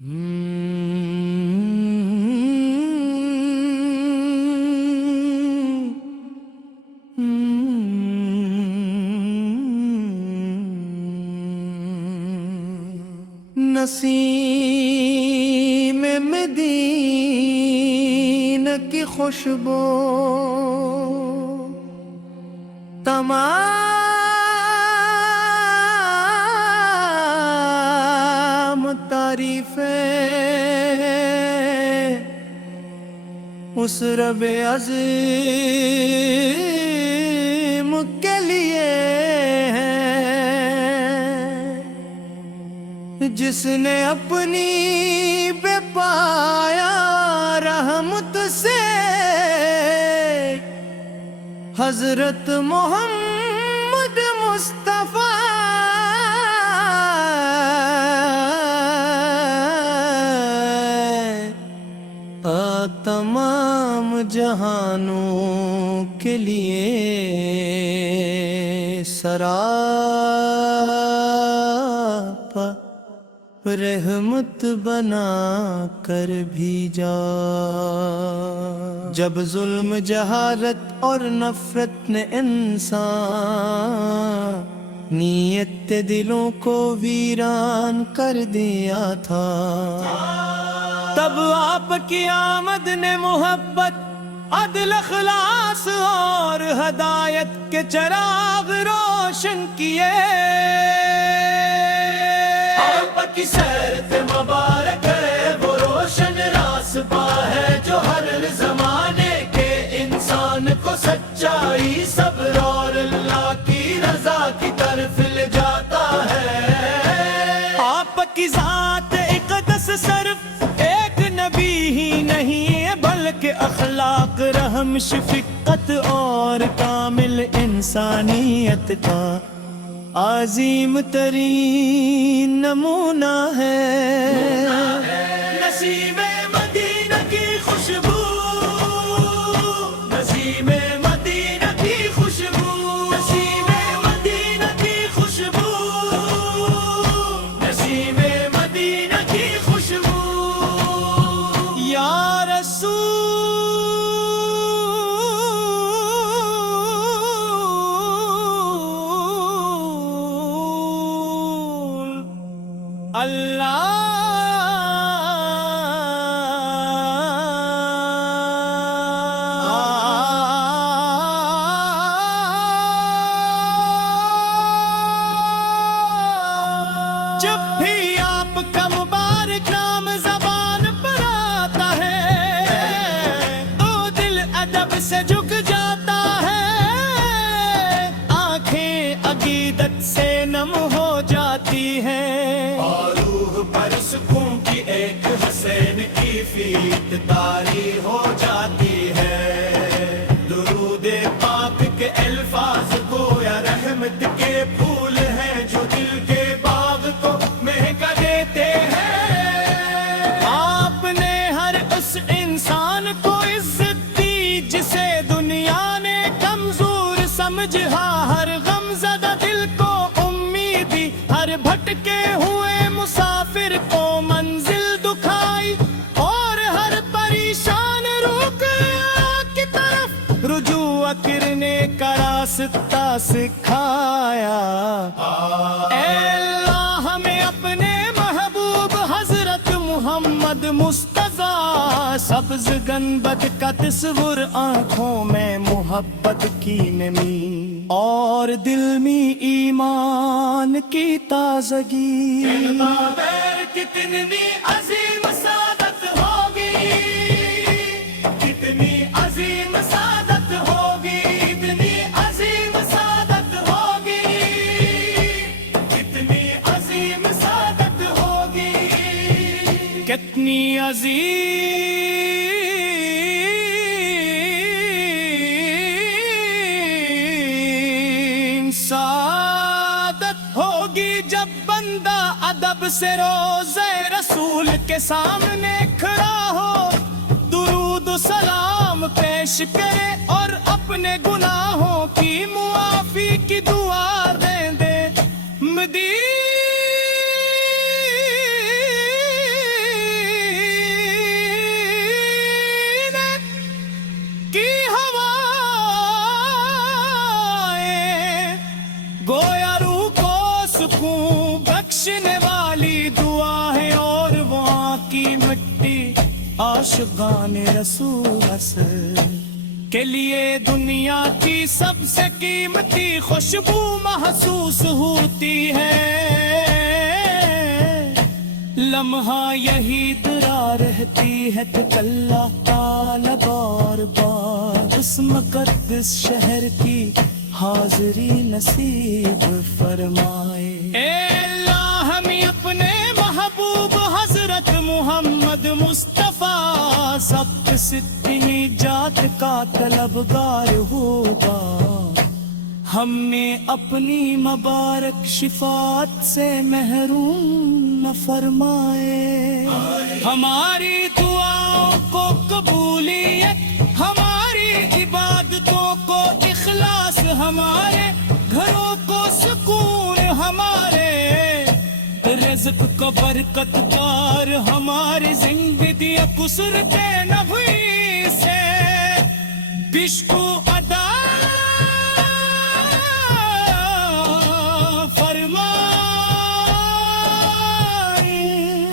نسیم مدینہ کی خوشبو تمام تعریفیں اس رب عظیم کے لیے جس نے اپنی بے پایا رحمت سے حضرت محمد مصطفیٰ تمام جہانوں کے لیے سراپا رحمت بنا کر بھیجا۔ جب ظلم جہالت اور نفرت نے انسانیت دلوں کو ویران کر دیا تھا، تب آپ کی آمد نے محبت، عدل، اخلاص اور ہدایت کے چراغ روشن کیے۔ آپ کی سیرت مبارک ہے وہ روشن راستہ ہے جو ہر زمانے کے انسان کو سچائی، صبر اور اللہ کی رضا کی طرف لے جاتا ہے۔ آپ کی ذات اقدس صرف ایک نبی ہی نہیں ہے بلکہ اخلاق، رحم، شفقت اور کامل انسانیت کا عظیم ترین نمونہ ہے۔ نسیم مدینہ کی خوشبو، نسیم مدینہ کی خوشبو، نسیم مدینہ کی خوشبو، نسیم مدینہ کی خوشبو۔ یا رسول اللہ، جب بھی آپ کا مبارک نام زبان پر آتا ہے تو دل ادب سے جھک جاتا ہے، آنکھیں عقیدت سے نم ہو جاتی ہیں اور روح پر سکون کی ایک حسین کی فیت طاری ہو جاتی ہے۔ درود پاک کے الفاظ گویا رحمت کے پھول ہیں جو دل کے باغ کو مہکا دیتے ہیں۔ آپ نے ہر اس انسان کو عزت دی جسے دنیا نے کمزور سمجھا، ہر غم زدہ دل کو امید دی، ہر بھٹکے ہوئے مسافر کو منزل دکھائی، اور ہر پریشان روح کی طرف رجوع کرنے کا راستہ سکھایا۔ اے اللہ ہمیں اپنے محبوب حضرت محمد مصطفیٰ سبز گنبد کا تصور، آنکھوں میں محبت کی نمی اور دل میں ایمان کی تازگی۔ کتنی عظیم سعادت ہوگی، کتنی عظیم سعادت ہوگی، کتنی عظیم سعادت ہوگی، کتنی عظیم سعادت ہوگی، کتنی عظیم سعادت ہوگی جب بندہ ادب سے روزے رسول کے سامنے کھڑا ہو، درود و سلام پیش کرے اور اپنے گناہوں کی معافی کی دعا دے دے۔ مدینہ عاشقان رسول اصل کے لیے دنیا کی سب سے قیمتی خوشبو محسوس ہوتی ہے، لمحہ یہی درا رہتی ہے تکلا تعالی بار بار اس مقدس شہر کی حاضری نصیب فرمائے۔ اے اللہ ہمیں اپنے محبوب حضرت محمد مصطفیٰ سب ستنی جات کا طلبگار ہوگا، ہمیں اپنی مبارک شفاعت سے محروم نہ فرمائے۔ ہماری دعاؤں کو قبولیت، ہماری عبادتوں کو اخلاص، ہمارے گھروں کو سکون، ہمارے رزق کو برکت دار، ہماری زندگی کو صورت نبوی سے بشکو ادا فرمائے۔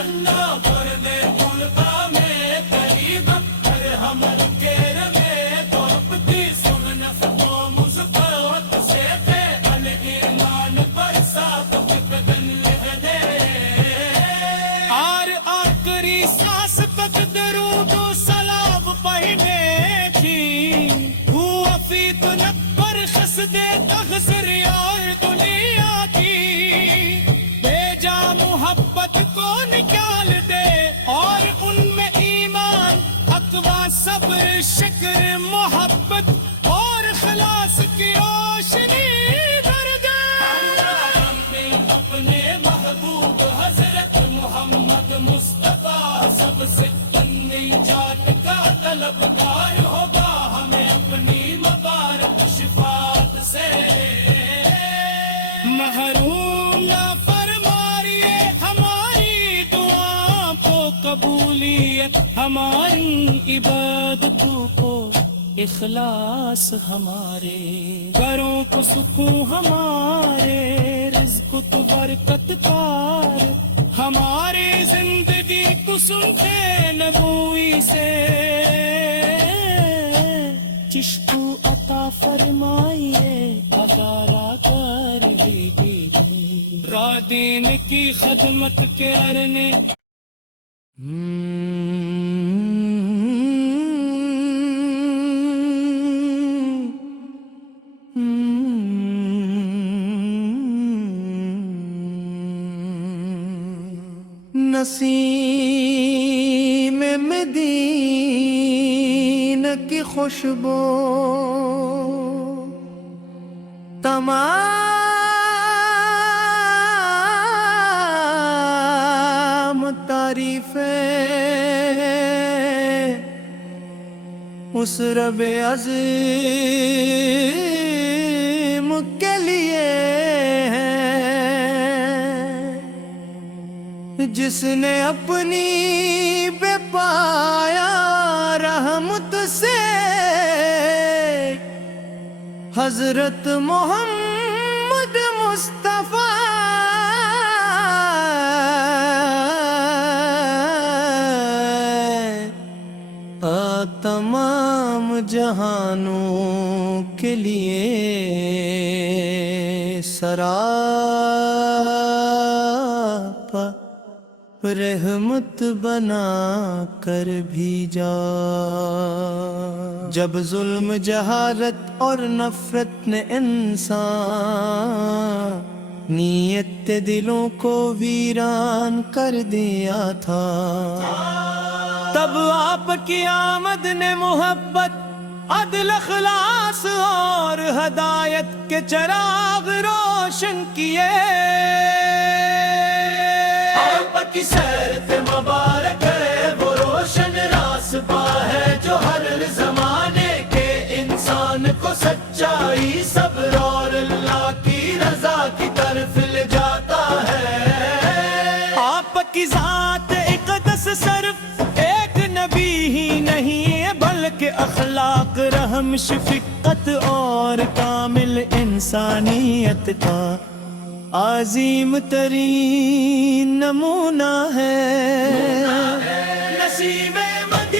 اللہ کر دے طلبا میں قریب، کر ہم کے روے تو اپنی سننا کو مثبت سے دے الایمان پر صاف قدم لے دے۔ اور آخری سانس تک درود و سلام پڑھنے کی، ہوا فی دنیا پر خسد تغذر اور دنیا کی، بھیجا محبت کو نکال دے اور ان میں ایمان، تقویٰ، صبر، شکر، محبت اور خلاص کی روشنی بھر دے۔ ہمیں اپنے محبوب حضرت محمد مصطفیٰ سب سے بنی جات کا طلبگار ہوگا، ہمیں اپنی مبارک شفاعت سے محروم نہ فرمائیے۔ ہماری دعا کو قبولیت، ہماری عبادتوں کو اخلاص، ہمارے گھروں کو سکون، ہمارے رزق کو برکت کار، ہماری زندگی کو سنتے نبوی سے چشکو عطا فرمائیے۔ ہزارہ کر بھی را دین کی خدمت کرنے، نسیم مدینہ کی خوشبو تمام تعریفیں اس رب عظیم کے لیے جس نے اپنی بے پایا رحمت سے حضرت محمد مصطفیٰ تمام جہانوں کے لیے سراپا رحمت بنا کر بھیجا۔ جب ظلم، جہالت اور نفرت نے انسانیت دلوں کو ویران کر دیا تھا، تب آپ کی آمد نے محبت، عدل، اخلاص اور ہدایت کے چراغ روشن کیے۔ آپ کی سیرت مبارک ہے وہ روشن راستہ ہے جو ہر زمانے کے انسان کو سچائی، صبر اور اللہ کی رضا کی طرف لے جاتا ہے۔ آپ کی ذات اقدس صرف ایک نبی ہی نہیں ہے بلکہ اخلاق، رحم، شفقت اور کامل انسانیت کا عظیم ترین نمونہ ہے۔ نسیم مدینہ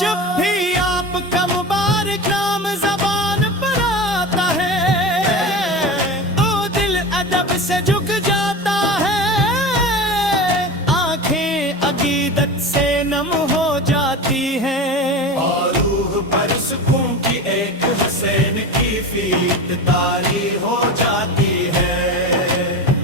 جب بھی آپ کا مبارک نام زبان پر آتا ہے تو دل ادب سے جھک جاتا ہے، آنکھیں عقیدت سے نم ہو جاتی ہیں، اور روح پر سکون کی ایک حسین کی فیت طاری ہو جاتی ہے۔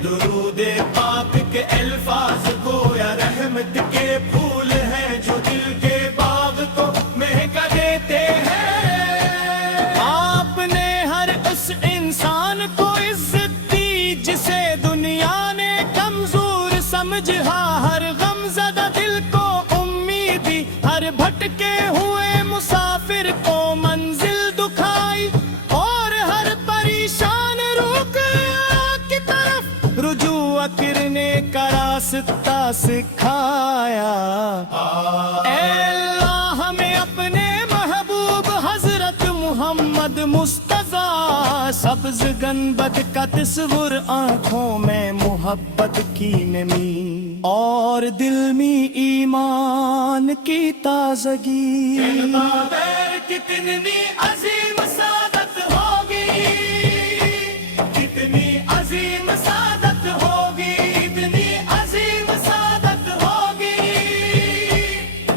درود پاک کے الفاظ گویا رحمت کے پھول ہیں جو دل کے باغ کو مہکا دیتے ہیں۔ آپ نے ہر اس انسان کو عزت دی جسے دنیا نے کمزور سمجھا، ہر غم زدہ دل کو امید دی، ہر بھٹکے ہوئے مسافر کو منزل دکھائی، اور ہر پریشان روح کی طرف رجوع کرنے کا راستہ سکھایا۔ اے اللہ ہمیں اپنے محبوب حضرت محمد مصطفیٰ سبز گنبد کا تصور، آنکھوں میں محبت کی نمی اور دل میں ایمان کی تازگی۔ بغیر کتنی عظیم سعادت ہوگی، کتنی عظیم سعادت ہوگی، اتنی عظیم سعادت ہوگی،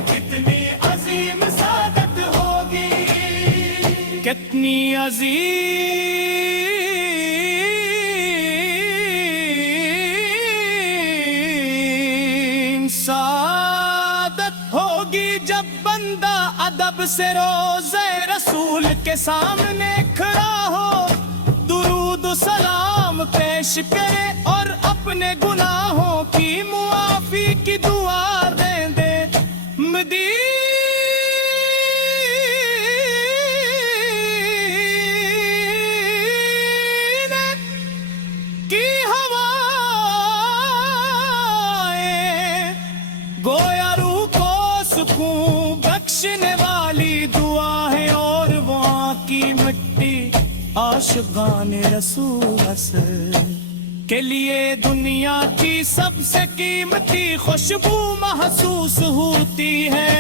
کتنی عظیم سعادت ہوگی۔ کتنی عظیم سعادت ہوگی جب بندہ ادب سے روزے رسول کے سامنے کھڑا ہو، درود و سلام پیش کرے اور اپنے گناہوں کی معافی کی دعا دے دے۔ گویا روح کو سکون بخشنے والی دعا ہے، اور وہاں کی مٹی عاشقان رسول اثر کے لیے دنیا کی سب سے قیمتی خوشبو محسوس ہوتی ہے۔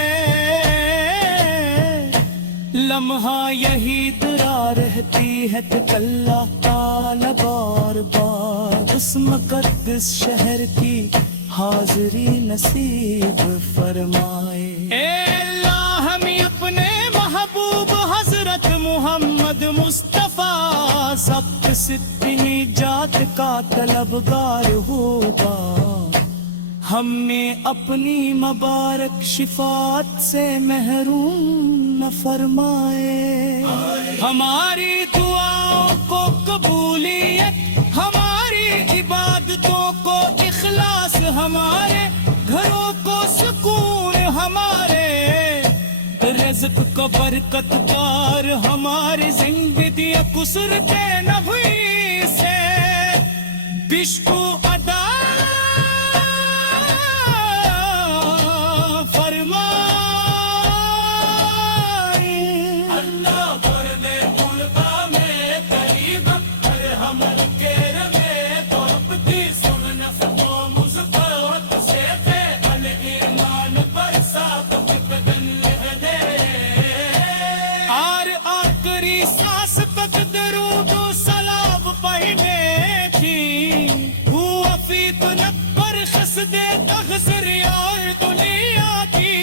لمحہ یہی درا رہتی ہے کہ اللہ تعالی بار بار اس مقدس شہر کی حاضری نصیب فرمائے۔ اے اللہ ہمیں اپنے محبوب حضرت محمد مصطفیٰ سب ستنی جات کا طلبگار ہوگا، ہم نے اپنی مبارک شفاعت سے محروم نہ فرمائے۔ ہماری دعاؤں کو قبولیت، ہماری عبادتوں کو اخلاص، ہمارے گھروں کو سکون، ہمارے رزق کو برکت دار، ہماری زندگی قصر کے نبی سے بشکو ادا درود و سلام پہنے کی، ہوا فی طلب پر خسد تغذر اور دنیا کی،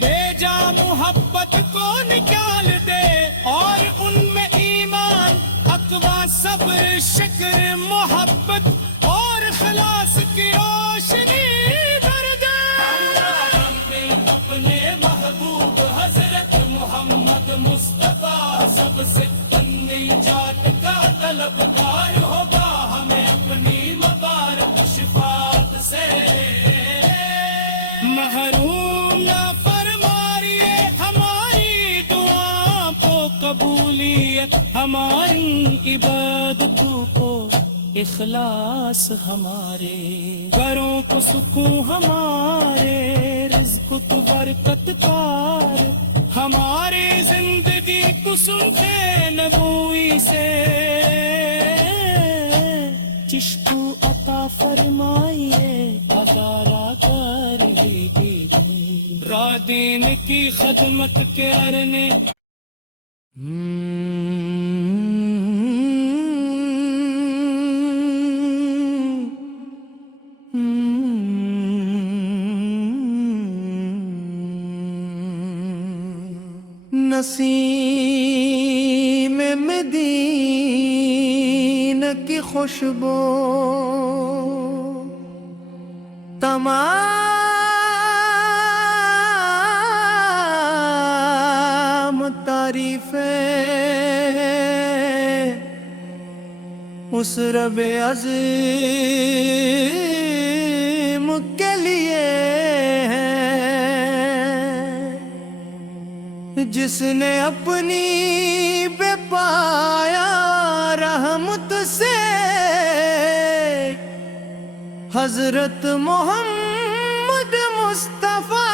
بھیجا محبت کو نکال دے اور ان میں ایمان، اقوا، صبر، شکر، محبت اور خلاص کی روشنی بھر دے۔ اپنے محبوب حضرت محمد مصطفیٰ سب سے جات کا طلبگار ہوگا، ہمیں اپنی مبارک شفاعت سے محروم نہ فرمائیے۔ ہماری دعا کو قبولیت، ہماری عبادتوں کو اخلاص، ہمارے گھروں کو سکون، ہمارے رزق کو برکت کار، ہماری زندگی کو سنتے نبوی سے چشکو عطا فرمائیے ہزارہ کر ہی را دین کی خدمت کرنے نسیم مدینہ کی خوشبو تمام تعریفیں اس رب عظیم کے لیے جس نے اپنی بے پایا رحمت سے حضرت محمد مصطفیٰ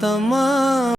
تمام